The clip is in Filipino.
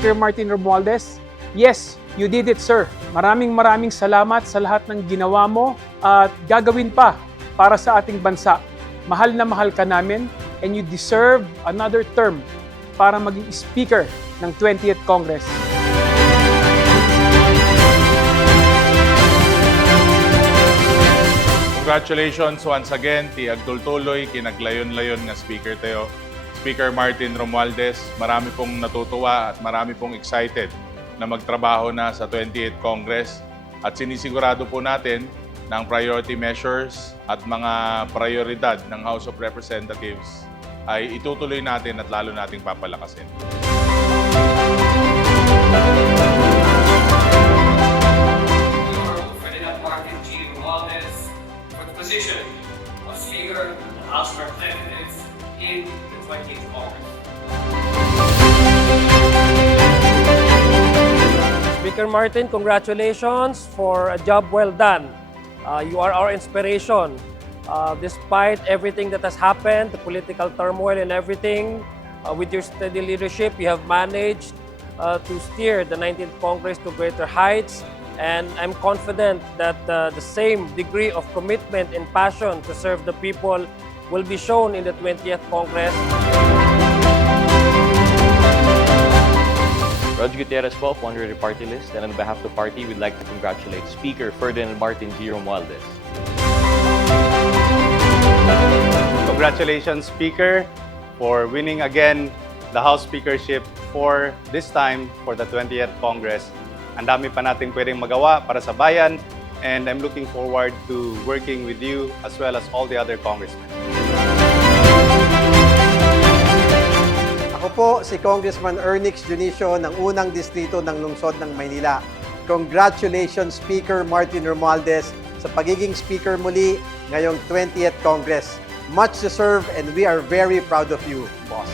Speaker Martin Romualdez. Yes, you did it, sir. Maraming salamat sa lahat ng ginawa mo at gagawin pa para sa ating bansa. Mahal na mahal ka namin and you deserve another term para maging Speaker ng 20th Congress. Congratulations once again, ti agtultuloy, kinaglayon-layon nga speaker tayo. Speaker Martin Romualdez, marami pong natutuwa at marami pong excited na magtrabaho na sa 28th Congress. At sinisigurado po natin na ang priority measures at mga prioridad ng House of Representatives ay itutuloy natin at lalo nating papalakasin. Position of Speaker of the House of Representatives in the 20th Congress. Speaker Martin, congratulations for a job well done. You are our inspiration. Despite everything that has happened, the political turmoil and everything, with your steady leadership, you have managed to steer the 19th Congress to greater heights. And I'm confident that the same degree of commitment and passion to serve the people will be shown in the 20th Congress. Rog Gutierrez po, founder of the party list, and on behalf of the party, we'd like to congratulate Speaker Ferdinand Martin G. Romualdez. Congratulations, Speaker, for winning again the House Speakership for this time for the 20th Congress. Ang dami pa natin pwedeng magawa para sa bayan, and I'm looking forward to working with you as well as all the other congressmen. Ako po si Congressman Ernix Junicio ng unang distrito ng lungsod ng Maynila. Congratulations, Speaker Martin Romualdez, sa pagiging Speaker muli ngayong 20th Congress. Much deserved and we are very proud of you, boss.